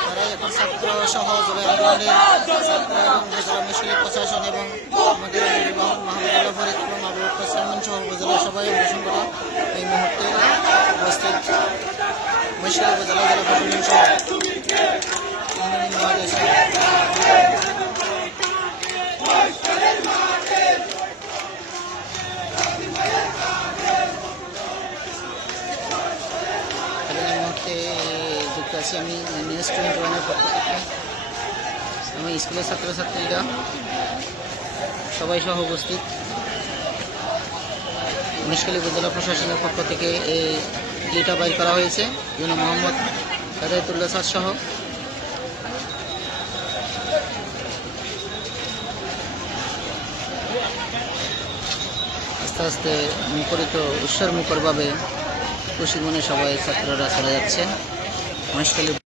তারাই এখন ছাত্র সহ জুলাই আন্দোলনের ছাত্র এবং উপজেলা মুশকিল প্রশাসন এবং আমাদের মহাবিদ্যালয় ফরিদপুর মাহবুব চেয়ারম্যান সহ উপজেলা সবাই অংশগ্রহণ করা এই মুহূর্তে উপস্থিত মুশকিল উপজেলা জেলা প্রশাসন সহ যুক্ত আছি আমি নিউজ 21 পক্ষ থেকে। আমি স্কুলের ছাত্রছাত্রীরা সবাই সহ উপস্থিত মুশকিল উপজেলা প্রশাসনের পক্ষ থেকে এই ইটা বাইর করা হয়েছে যেন মোহাম্মদ হেদায়েতুল্লাহ স্যার সহ আস্তে আস্তে মুখরিত উৎসর্গভাবে খুশি মনে সবাই ছাত্ররা চলে যাচ্ছে মুশকিল